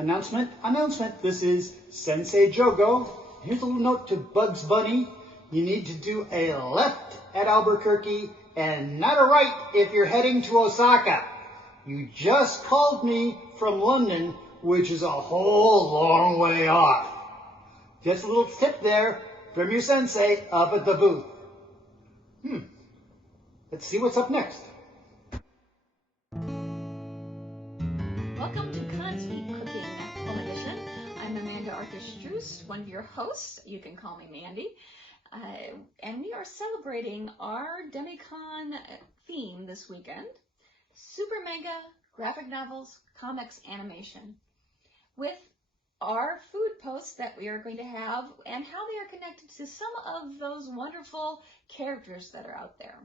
Announcement. This is Sensei Jogo. Here's a little note to Bugs Bunny. You need to do a left at Albuquerque and not a right if you're heading to Osaka. You just called me from London, which is a whole long way off. Just a little tip there from your sensei up at the booth. Let's see what's up next. Welcome to ConSuite Cooking Home Edition. I'm Amanda Arthur-Struess, one of your hosts. You can call me Mandy. And we are celebrating our DemiCon theme this weekend. Super mega graphic novels, comics, animation. With our food posts that we are going to have and how they are connected to some of those wonderful characters that are out there.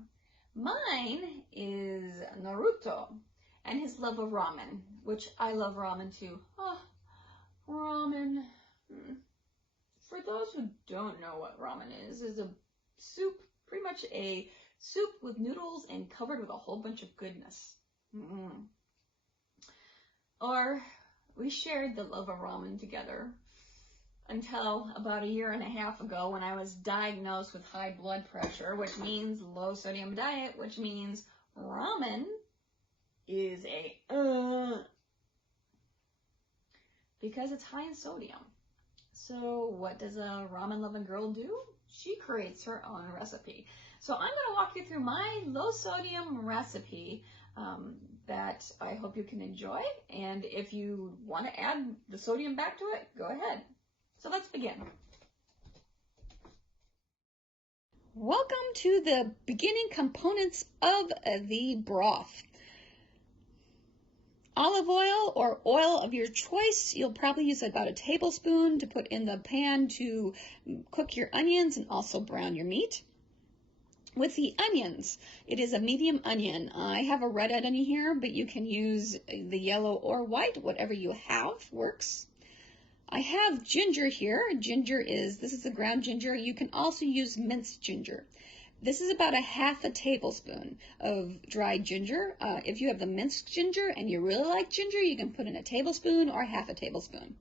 Mine is Naruto and his love of ramen, which I love ramen too. Oh, ramen. For those who don't know what ramen is a soup, pretty much a soup with noodles and covered with a whole bunch of goodness. Or we shared the love of ramen together until about a year and a half ago when I was diagnosed with high blood pressure, which means low sodium diet, which means ramen is because it's high in sodium. So what does a ramen loving girl do? She creates her own recipe. So I'm going to walk you through my low sodium recipe that I hope you can enjoy. And if you want to add the sodium back to it, go ahead. So let's begin. Welcome to the beginning components of the broth. Olive oil or oil of your choice. You'll probably use about a tablespoon to put in the pan to cook your onions and also brown your meat. With the onions, it is a medium onion. I have a red onion here, but you can use the yellow or white, whatever you have works. I have ginger here. This is the ground ginger. You can also use minced ginger. This is about a half a tablespoon of dried ginger. If you have the minced ginger and you really like ginger, you can put in a tablespoon or half a tablespoon.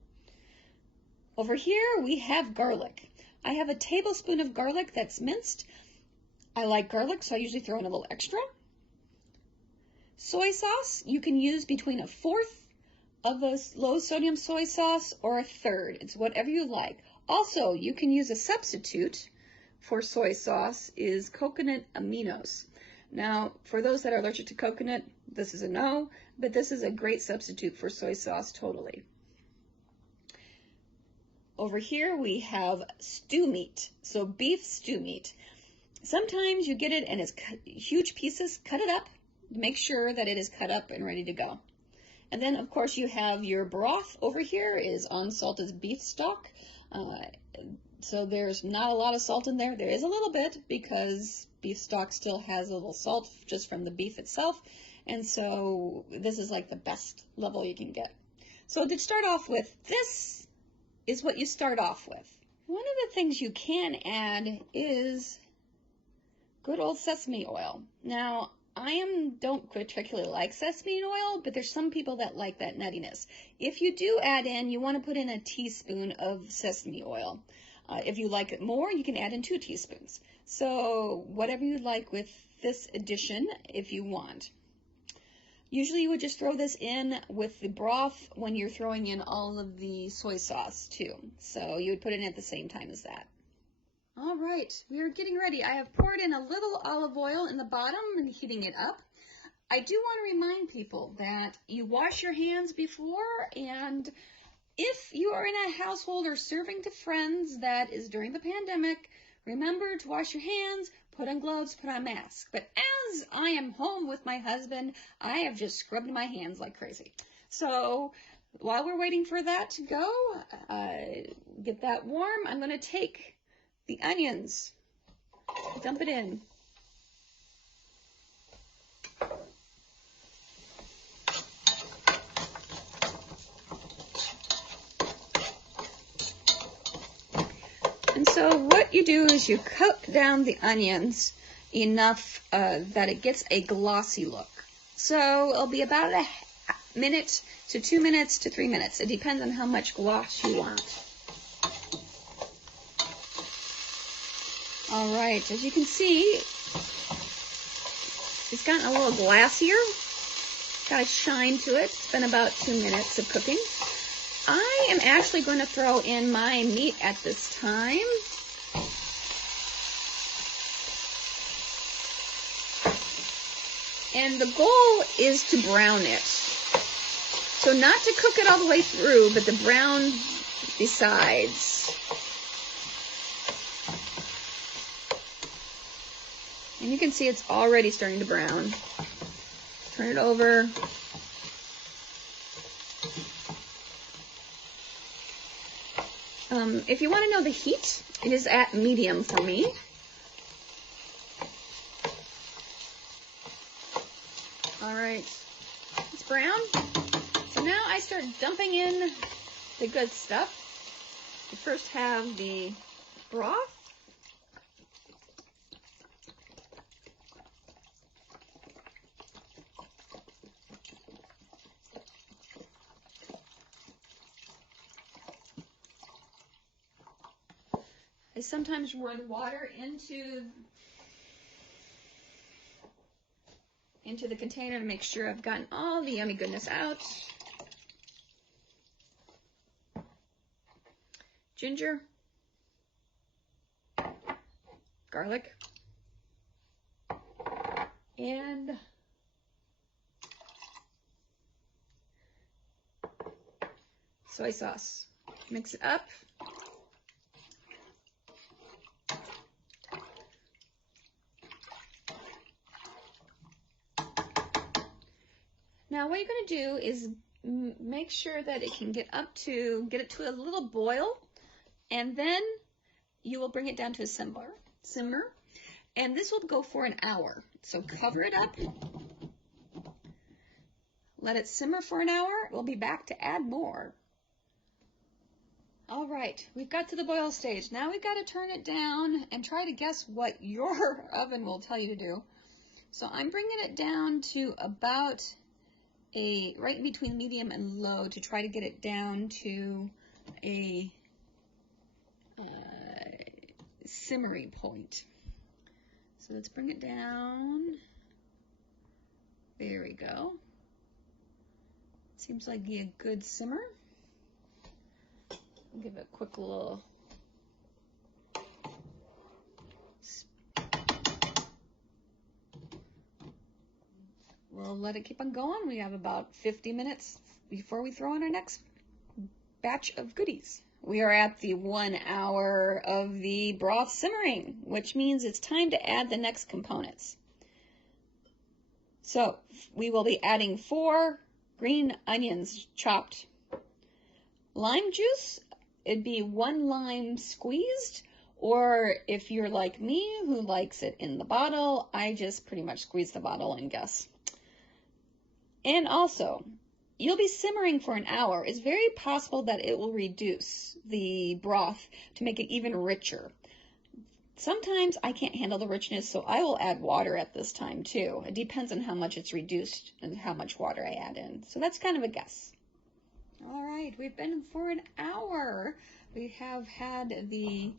Over here we have garlic. I have a tablespoon of garlic that's minced. I like garlic, so I usually throw in a little extra. Soy sauce, you can use between a fourth of a low sodium soy sauce or a third. It's whatever you like. Also, you can use a substitute for soy sauce is coconut aminos. Now, for those that are allergic to coconut, this is a no, but this is a great substitute for soy sauce totally. Over here we have stew meat, so beef stew meat. Sometimes you get it and it's huge pieces. Cut it up. Make sure that it is cut up and ready to go. And then, of course, you have your broth. Over here is unsalted beef stock. So there's not a lot of salt in there. There is a little bit because beef stock still has a little salt just from the beef itself. And so this is like the best level you can get. So to start off with, this is what you start off with. One of the things you can add is good old sesame oil. Now, I don't particularly like sesame oil, but there's some people that like that nuttiness. If you do add in, you want to put in a teaspoon of sesame oil. If you like it more, you can add in 2 teaspoons. So whatever you like with this addition, if you want. Usually you would just throw this in with the broth when you're throwing in all of the soy sauce too. So you would put it in at the same time as that. All right, we are getting ready. I have poured in a little olive oil in the bottom and heating it up. I do want to remind people that you wash your hands before, and if you are in a household or serving to friends that is during the pandemic, remember to wash your hands, put on gloves, put on masks. But as I am home with my husband, I have just scrubbed my hands like crazy. So while we're waiting for that to go, get that warm, I'm going to take the onions, dump it in. And so what you do is you cook down the onions enough that it gets a glossy look. So it'll be about a minute to 2 minutes to 3 minutes. It depends on how much gloss you want. All right, as you can see, it's gotten a little glassier. Got a shine to it. It's been about 2 minutes of cooking. I am actually going to throw in my meat at this time. And the goal is to brown it. So not to cook it all the way through, but to brown the sides. And you can see it's already starting to brown. Turn it over. If you want to know the heat, it is at medium for me. All right, it's brown. So now I start dumping in the good stuff. You first have the broth. I sometimes run water into the container to make sure I've gotten all the yummy goodness out. Ginger, garlic, and soy sauce. Mix it up. Now what you're going to do is make sure that it can get it to a little boil, and then you will bring it down to a simmer, and this will go for an hour. So cover it up, let it simmer for an hour. We'll be back to add more. All right, we've got to the boil stage. Now we've got to turn it down and try to guess what your oven will tell you to do. So I'm bringing it down to about right between medium and low to try to get it down to a simmering point. So let's bring it down. There we go. Seems like a good simmer. I'll give it a quick little We'll let it keep on going. We have about 50 minutes before we throw in our next batch of goodies. We are at the 1 hour of the broth simmering, which means it's time to add the next components. So we will be adding 4 green onions chopped. Lime juice, it'd be 1 lime squeezed, or if you're like me who likes it in the bottle, I just pretty much squeeze the bottle and guess. And also, you'll be simmering for an hour. It's very possible that it will reduce the broth to make it even richer. Sometimes I can't handle the richness, so I will add water at this time too. It depends on how much it's reduced and how much water I add in. So that's kind of a guess. All right, we've been for an hour. We have had the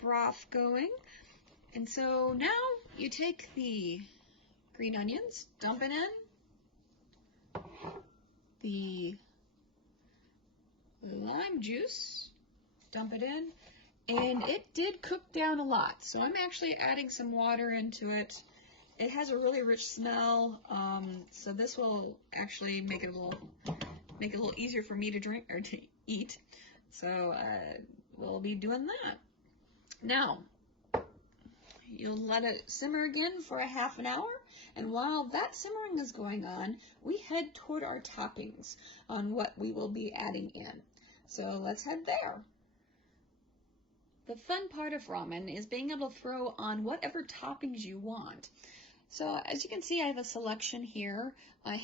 broth going. And so now you take the green onions, dump it in, the lime juice, dump it in, and it did cook down a lot. So I'm actually adding some water into it. It has a really rich smell, so this will actually make it a little easier for me to drink or to eat. So we'll be doing that. Now, you'll let it simmer again for a half an hour, and while that simmering is going on, we head toward our toppings on what we will be adding in. So let's head there. The fun part of ramen is being able to throw on whatever toppings you want. So as you can see, I have a selection here. I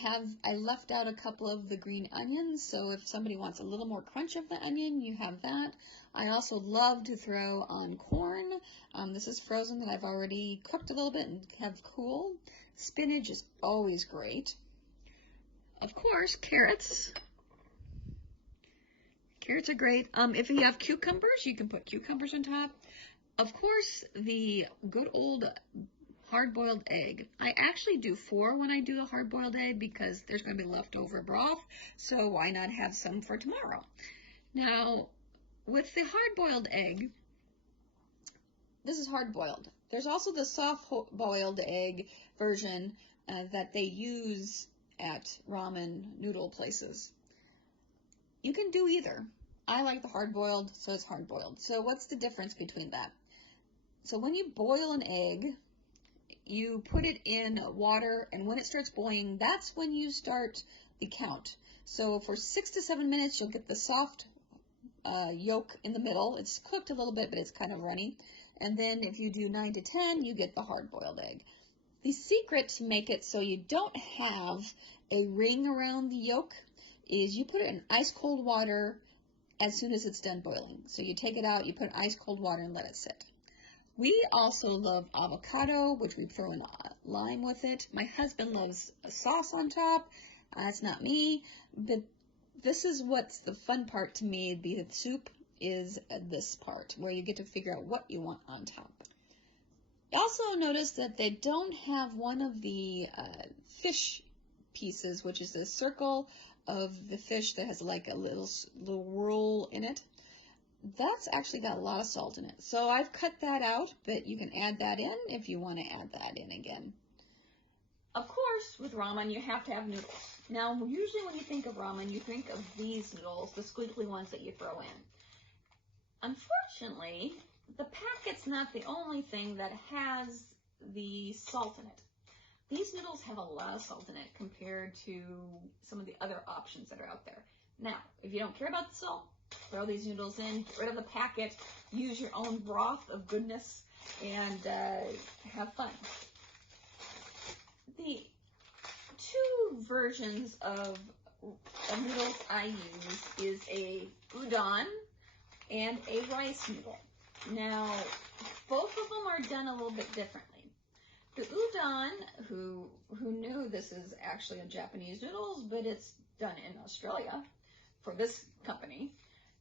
left out a couple of the green onions, so if somebody wants a little more crunch of the onion, you have that. I also love to throw on corn. This is frozen that I've already cooked a little bit and have cooled. Spinach is always great. Of course, carrots. Carrots are great. If you have cucumbers, you can put cucumbers on top. Of course, the good old hard-boiled egg. I actually do 4 when I do the hard-boiled egg because there's going to be leftover broth, so why not have some for tomorrow? Now, with the hard-boiled egg, this is hard-boiled. There's also the soft-boiled egg version that they use at ramen noodle places. You can do either. I like the hard-boiled, so it's hard-boiled. So what's the difference between that? So when you boil an egg, you put it in water, and when it starts boiling, that's when you start the count. So for 6 to 7 minutes, you'll get the soft yolk in the middle. It's cooked a little bit, but it's kind of runny. And then if you do 9 to 10, you get the hard-boiled egg. The secret to make it so you don't have a ring around the yolk is you put it in ice cold water as soon as it's done boiling. So you take it out, you put ice cold water and let it sit. We also love avocado, which we throw in lime with it. My husband loves a sauce on top. That's not me, but this is what's the fun part to me. The soup is this part where you get to figure out what you want on top. You also notice that they don't have one of the fish pieces, which is the circle of the fish that has like a little roll in it. That's actually got a lot of salt in it. So I've cut that out, but you can add that in if you want to add that in again. Of course, with ramen, you have to have noodles. Now, usually when you think of ramen, you think of these noodles, the squiggly ones that you throw in. Unfortunately, the packet's not the only thing that has the salt in it. These noodles have a lot of salt in it compared to some of the other options that are out there. Now, if you don't care about the salt, throw these noodles in, get rid of the packet, use your own broth of goodness, and have fun. The 2 versions of noodles I use is a udon and a rice noodle. Now, both of them are done a little bit differently. The udon, who knew this is actually a Japanese noodles, but it's done in Australia for this company.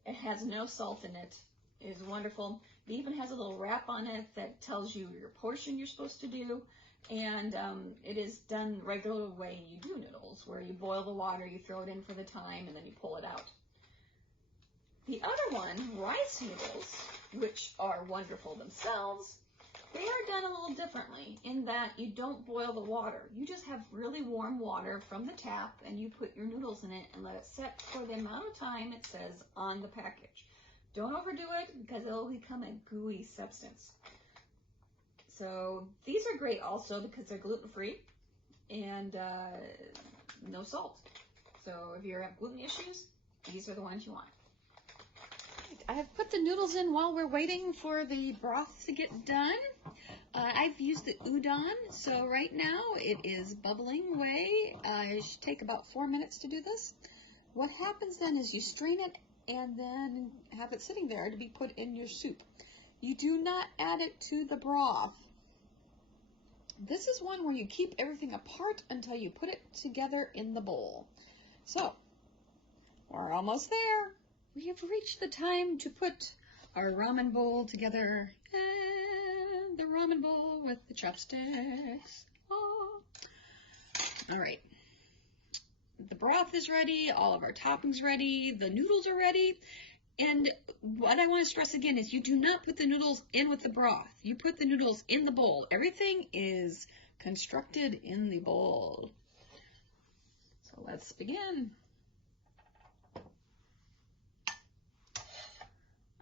It has no salt in it. It is wonderful. It even has a little wrap on it that tells you your portion you're supposed to do. And it is done regular way you do noodles, where you boil the water, you throw it in for the time, and then you pull it out. The other one, rice noodles, which are wonderful themselves, they are done a little differently in that you don't boil the water. You just have really warm water from the tap, and you put your noodles in it and let it set for the amount of time it says on the package. Don't overdo it because it'll become a gooey substance. So these are great also because they're gluten-free and no salt. So if you have gluten issues, these are the ones you want. I have put the noodles in while we're waiting for the broth to get done. I've used the udon, so right now it is bubbling away. It should take about 4 minutes to do this. What happens then is you strain it and then have it sitting there to be put in your soup. You do not add it to the broth. This is one where you keep everything apart until you put it together in the bowl. So, we're almost there. We have reached the time to put our ramen bowl together. And the ramen bowl with the chopsticks. Oh. All right. The broth is ready. All of our toppings ready. The noodles are ready. And what I want to stress again is you do not put the noodles in with the broth. You put the noodles in the bowl. Everything is constructed in the bowl. So let's begin.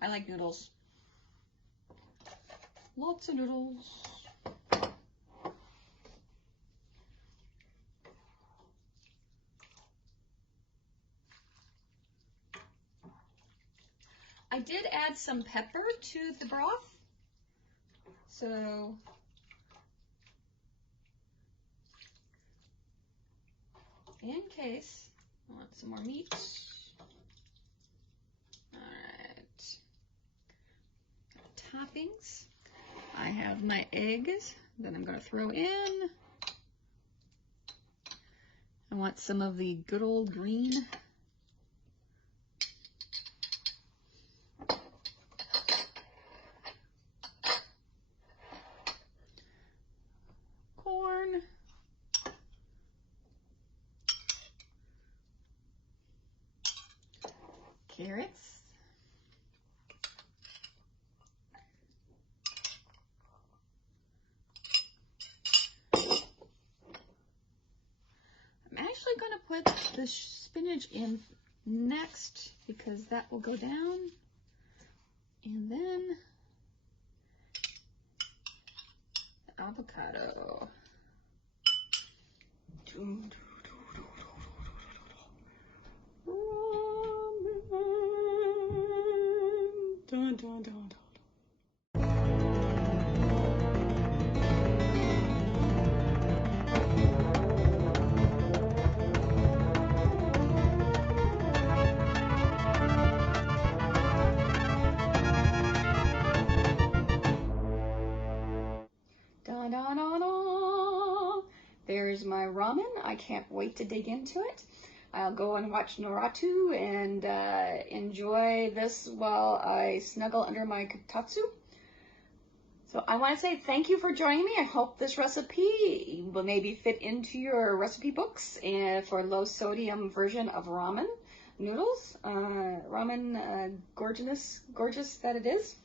I like noodles. Lots of noodles. I did add some pepper to the broth, so in case I want some more meat. All right, toppings. I have my eggs that I'm going to throw in. I want some of the good old green. Corn. Carrots. I'm actually going to put the spinach in next because that will go down. And then the avocado. Dun, dun, dun, dun. Da, da, da, da. There's my ramen. I can't wait to dig into it. I'll go and watch Naruto and enjoy this while I snuggle under my kotatsu. So I want to say thank you for joining me. I hope this recipe will maybe fit into your recipe books for low sodium version of ramen noodles. Ramen, gorgeous that it is.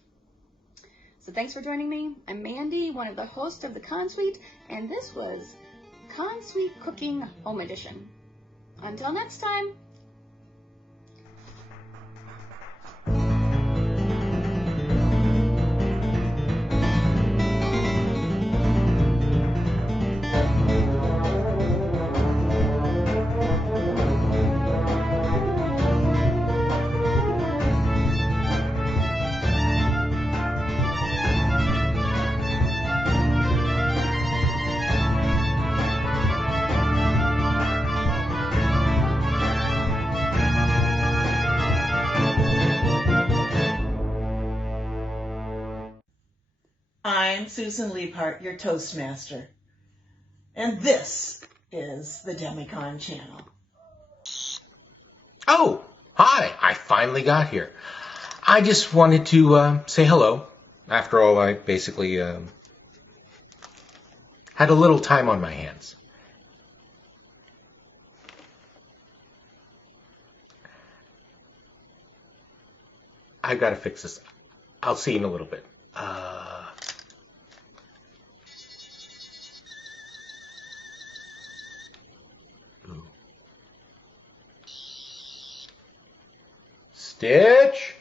So thanks for joining me. I'm Mandy, one of the hosts of the ConSuite, and this was ConSuite Cooking Home Edition. Until next time. I'm Susan Liebhart, your Toastmaster, and this is the DemiCon channel. Oh, hi, I finally got here. I just wanted to say hello. After all, I basically had a little time on my hands. I've got to fix this. I'll see you in a little bit. Stitch?